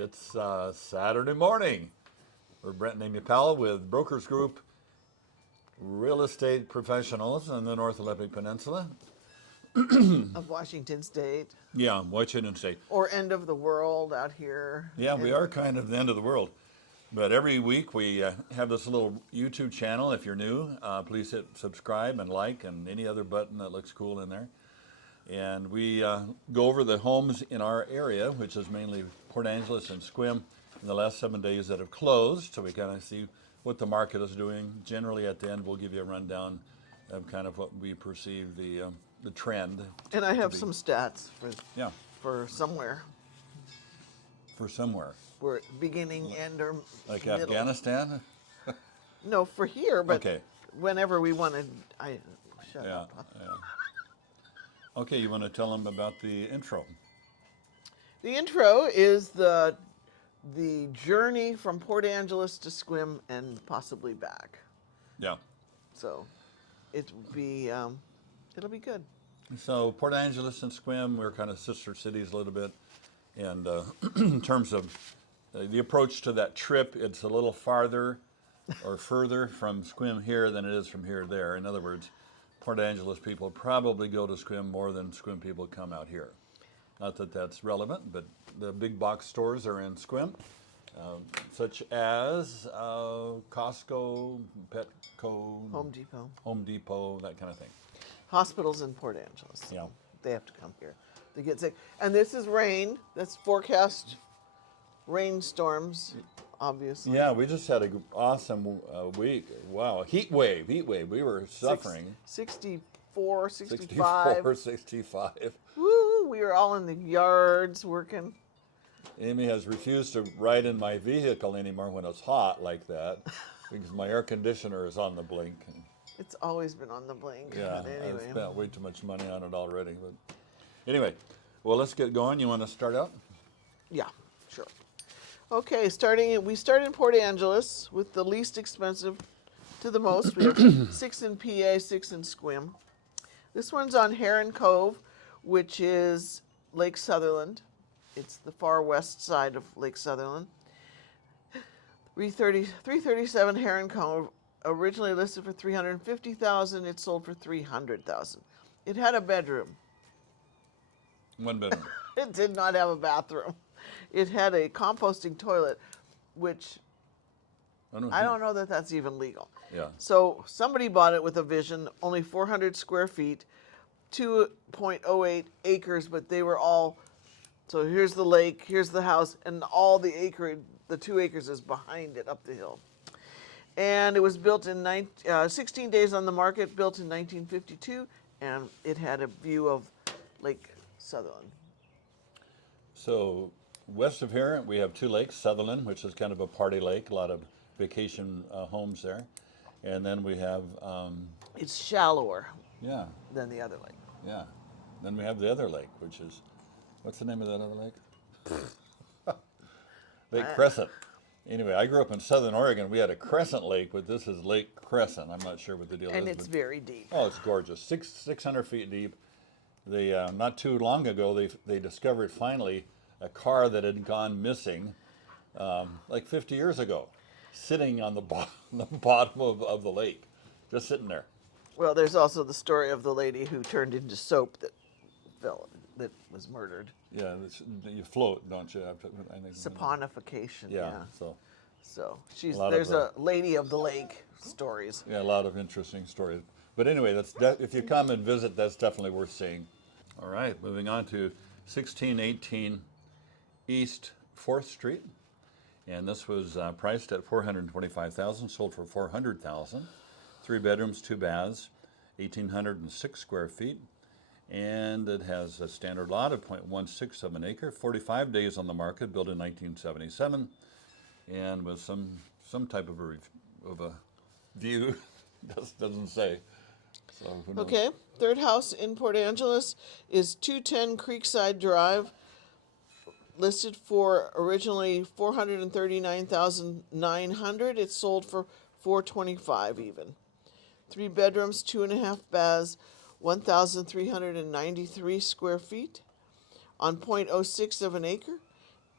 It's Saturday morning. We're Brent and Amy Powell with Brokers Group, real estate professionals in the North Olympic Peninsula. Of Washington State, Yeah, Washington State. or end of the world out here. Yeah, we are kind of the end of the world. But every week we have this little YouTube channel. If you're new, please hit subscribe and like and any other button that looks cool in there. And we go over the homes in our area, which is mainly Port Angeles and Sequim, in the last 7 days that have closed. So we kind of see what the market is doing. Generally, at the end, we'll give you a rundown of kind of what we perceive the trend. And I have be. some stats Yeah, for somewhere. for somewhere. We're beginning, end, or Like middle. Afghanistan? No, for here, but Okay. whenever we wanted, shut Yeah, up. yeah. Okay, you want to tell them about the intro? The intro is the journey from Port Angeles to Sequim and possibly back. Yeah. So it'll be good. So Port Angeles and Sequim, we're kind of sister cities a little bit. And in terms of the approach to that trip, it's a little farther or further from Sequim here than it is from here to there. In other words, Port Angeles people probably go to Sequim more than Sequim people come out here. Not that that's relevant, but the big box stores are in Sequim, such as Costco, Petco, Home Depot. that kind of thing. Hospitals in Port Angeles. Yeah. They have to come here. They get sick. And this is rain. That's forecast rainstorms, obviously. Yeah, we just had an awesome week. Wow, heat wave. We were suffering. 64, 65. 64, 65. Woo, we were all in the yards working. Amy has refused to ride in my vehicle anymore when it's hot like that because my air conditioner is on the blink. It's always been on the blink. Yeah, But anyway. I've spent way too much money on it already. But anyway, well, let's get going. You want to start out? Yeah, sure. Okay, we start in Port Angeles with the least expensive to the most. We have 6 in PA, 6 in Sequim. This one's on Heron Cove, which is Lake Sutherland. It's the far west side of Lake Sutherland. 337 Heron Cove, originally listed for $350,000. It sold for $300,000. It had a bedroom. One bedroom. It did not have a bathroom. It had a composting toilet, which I don't know that that's even legal. Yeah. So somebody bought it with a vision, only 400 square feet, 2.08 acres, but they were all, so here's the lake, here's the house, and all the 2 acres is behind it up the hill. And it was built in 16 days on the market, built in 1952, and it had a view of Lake Sutherland. So west of here, we have 2 lakes, Sutherland, which is kind of a party lake, a lot of vacation homes there. And then we have... It's shallower yeah, than the other lake. yeah. Then we have the other lake, which is... What's the name of that other lake? Lake Crescent. Anyway, I grew up in Southern Oregon. We had a Crescent Lake, but this is Lake Crescent. I'm not sure what the deal is. And it's very deep. Oh, it's gorgeous. 600 feet deep. They not too long ago, they discovered finally a car that had gone missing like 50 years ago, sitting on the bottom of the lake, just sitting there. Well, there's also the story of the lady who turned into soap that was murdered. Yeah, you float, don't you? I think Saponification. Yeah. So lot there's of, a lady of the lake stories. Yeah, a lot of interesting stories. But anyway, if you come and visit, that's definitely worth seeing. All right, moving on to 1618 East 4th Street. And this was priced at $425,000, sold for $400,000. 3 bedrooms, 2 baths, 1,806 square feet. And it has a standard lot of 0.16 of an acre, 45 days on the market, built in 1977, and with some type of a view. Doesn't say. So who knows? Okay, third house in Port Angeles is 210 Creekside Drive, listed for originally $439,900. It sold for $425,000 even. 3 bedrooms, 2.5 baths, 1,393 square feet on 0.06 of an acre.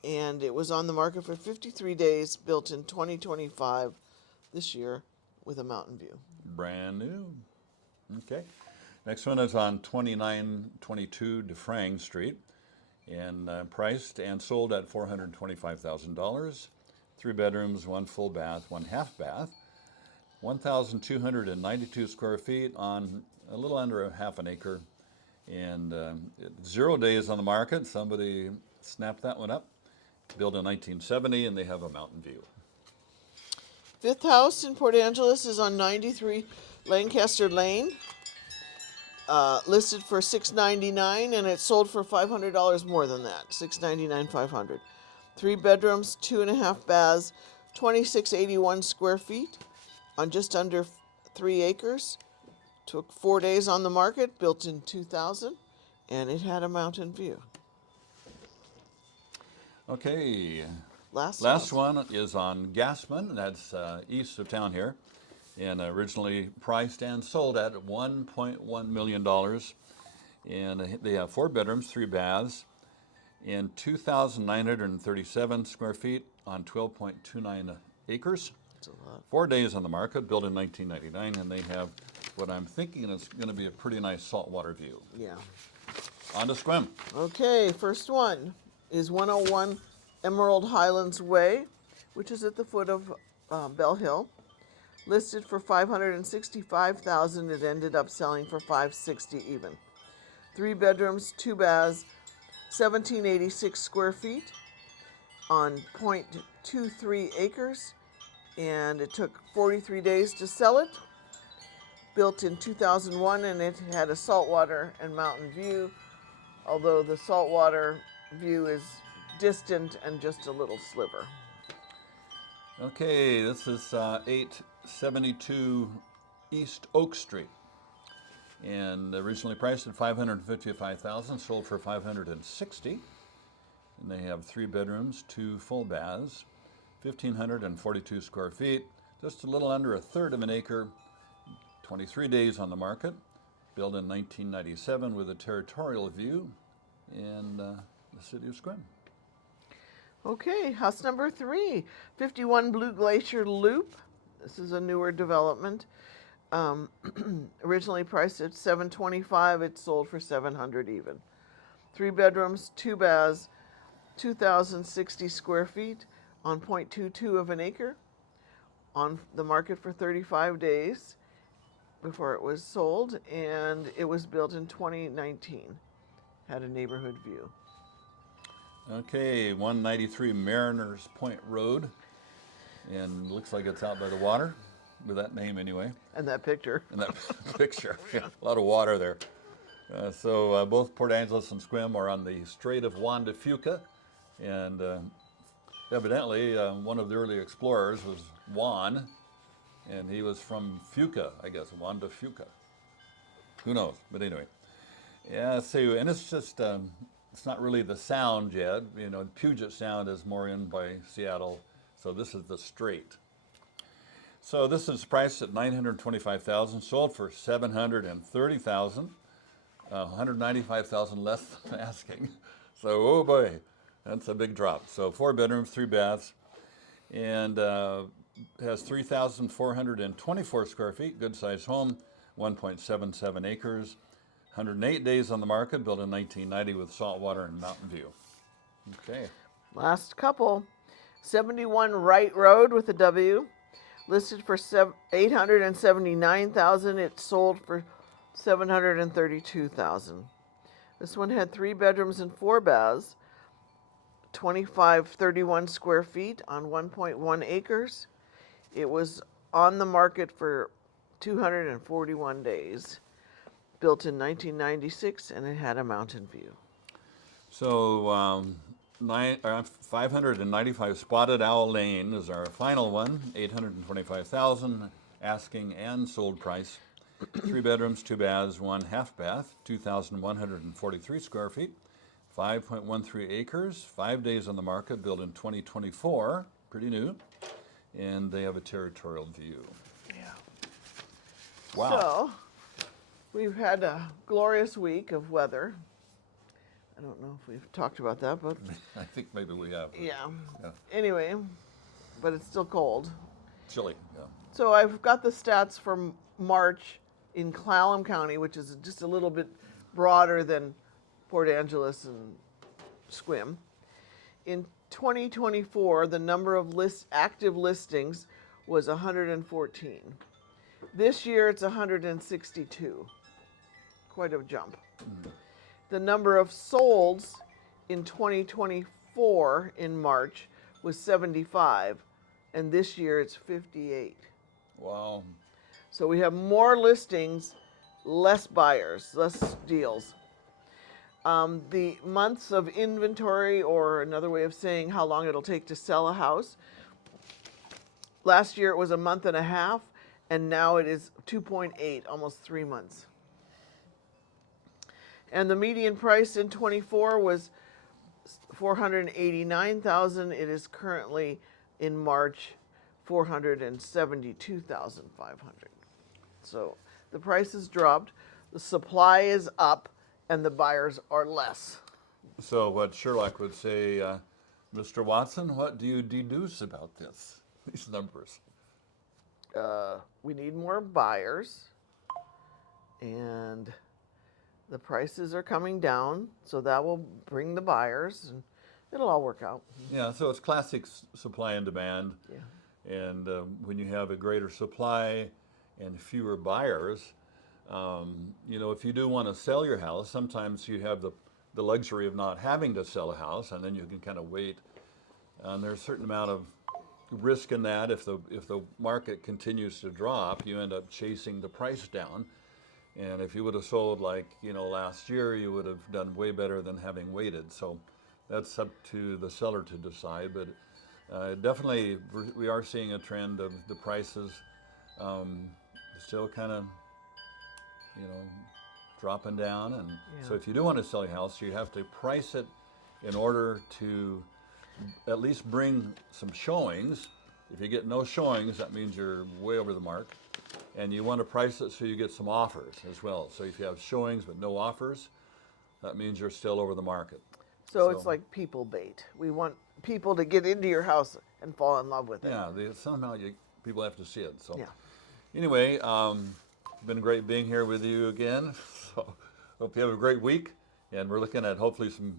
and it was on the market for 53 days, built in 2025 this year with a mountain view. Brand new. Okay. Next one is on 2922 DeFrang Street, and priced and sold at $425,000. 3 bedrooms, 1 full bath, 1 half bath. 1,292 square feet on a little under a half an acre, and 0 days on the market. Somebody snapped that one up. Built in 1970, and they have a mountain view. Fifth house in Port Angeles is on 93 Lancaster Lane, listed for $699, and it sold for $500 more than that, $699, $500. 3 bedrooms, 2.5 baths, 2681 square feet on just under 3 acres. Took 4 days on the market, built in 2000, and it had a mountain view. Okay. Last one is on Gassman. That's east of town here, and originally priced and sold at $1.1 million. And they have 4 bedrooms, 3 baths, and 2,937 square feet on 12.29 acres. That's a lot. 4 days on the market, built in 1999, and they have what I'm thinking is going to be a pretty nice saltwater view. Yeah. On to Sequim. Okay, first one is 101 Emerald Highlands Way, which is at the foot of Bell Hill. Listed for $565,000, it ended up selling for $560 even. 3 bedrooms, 2 baths, 1,786 square feet on 0.23 acres, and it took 43 days to sell it. Built in 2001, and it had a saltwater and mountain view, although the saltwater view is distant and just a little sliver. Okay, this is 872 East Oak Street, and originally priced at $555,000, sold for $560. And they have 3 bedrooms, 2 full baths, 1,542 square feet, just a little under a third of an acre. 23 days on the market, built in 1997 with a territorial view in the city of Sequim. Okay, house number 3, 51 Blue Glacier Loop. This is a newer development. Originally priced at $725, it sold for $700 even. 3 bedrooms, 2 baths, 2,060 square feet on 0.22 of an acre. On the market for 35 days before it was sold, and it was built in 2019. Had a neighborhood view. Okay, 193 Mariners Point Road, and looks like it's out by the water, with that name anyway. And that picture. And that picture, yeah, a lot of water there. So both Port Angeles and Sequim are on the Strait of Juan de Fuca, and evidently one of the early explorers was Juan, and he was from Fuca, I guess, Juan de Fuca. Who knows? But anyway, yeah. So, and it's just it's not really the sound yet. You know, Puget Sound is more in by Seattle, so this is the Strait. So this is priced at $925,000, sold for $730,000, $195,000 less than asking. So, oh boy, that's a big drop. So 4 bedrooms, 3 baths, and has 3,424 square feet, good sized home, 1.77 acres, 108 days on the market, built in 1990 with saltwater and mountain view. Okay. Last couple, 71 Wright Road with a W, listed for $879,000. It sold for $732,000. This one had 3 bedrooms and 4 baths, 2,531 square feet on 1.1 acres. It was on the market for 241 days. Built in 1996, and it had a mountain view. So 595 Spotted Owl Lane is our final one, $825,000 asking and sold price. 3 bedrooms, 2 baths, 1 half bath, 2,143 square feet, 5.13 acres, 5 days on the market, built in 2024, pretty new, and they have a territorial view. Yeah. Wow. So, we've had a glorious week of weather. I don't know if we've talked about that, but I think maybe we have. yeah. Yeah. Anyway, but it's still cold. Chilly, yeah. So I've got the stats from March in Clallam County, which is just a little bit broader than Port Angeles and Sequim. In 2024, the number of active listings was 114. This year it's 162. Quite a jump. The number of solds in 2024 in March was 75, and this year it's 58. Wow. So we have more listings, less buyers, less deals. The months of inventory, or another way of saying how long it'll take to sell a house, last year it was a month and a half, and now it is 2.8, almost 3 months. And the median price in 24 was $489,000. It is currently in March $472,500. So the price has dropped, the supply is up, and the buyers are less. So what Sherlock would say, Mr. Watson, what do you deduce about these numbers? We need more buyers, and the prices are coming down, so that will bring the buyers, and it'll all work out. Yeah, so it's classic supply and demand. Yeah. And when you have a greater supply and fewer buyers, if you do want to sell your house, sometimes you have the luxury of not having to sell a house, and then you can kind of wait. And there's a certain amount of risk in that. If the market continues to drop, you end up chasing the price down. And if you would have sold last year, you would have done way better than having waited. So that's up to the seller to decide. But definitely, we are seeing a trend of the prices still kind of, dropping down. And so if you do want to sell your house, you have to price it in order to at least bring some showings. If you get no showings, that means you're way over the mark. And you want to price it so you get some offers as well. So if you have showings but no offers, that means you're still over the market. So it's like people bait. We want people to get into your house and fall in love with it. Yeah, somehow people have to see it. So Yeah. anyway, been great being here with you again. So hope you have a great week. And we're looking at hopefully some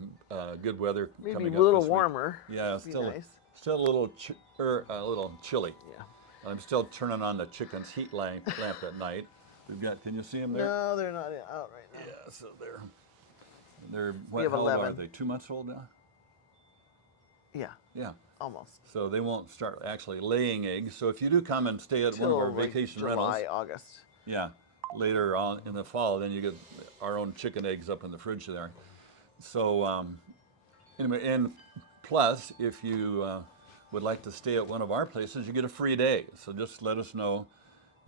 good weather Maybe coming a up little this week. warmer. Yeah, Be still nice. a little chilly. Yeah. I'm still turning on the chicken's heat lamp at night. Can you see them there? No, they're not out right now. Yeah, so they're We have how old 11. are they? 2 months old now? Yeah, Yeah. almost. So they won't start actually laying eggs. So if you do come and stay at one of our vacation July, rentals, August. yeah, later on in the fall, then you get our own chicken eggs up in the fridge there. So anyway, and plus, if you would like to stay at one of our places, you get a free day. So just let us know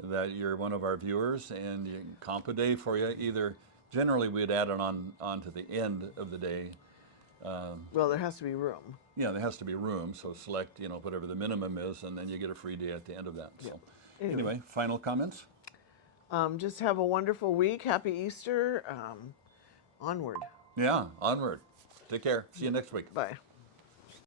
that you're one of our viewers, and you can comp a day for you. Either generally we'd add it on to the end of the day. Well, there has to be room. Yeah, there has to be room. So select whatever the minimum is, and then you get a free day at the end of that. So anyway, final comments. Just have a wonderful week. Happy Easter. Onward. Yeah, onward. Take care. See you next week. Bye.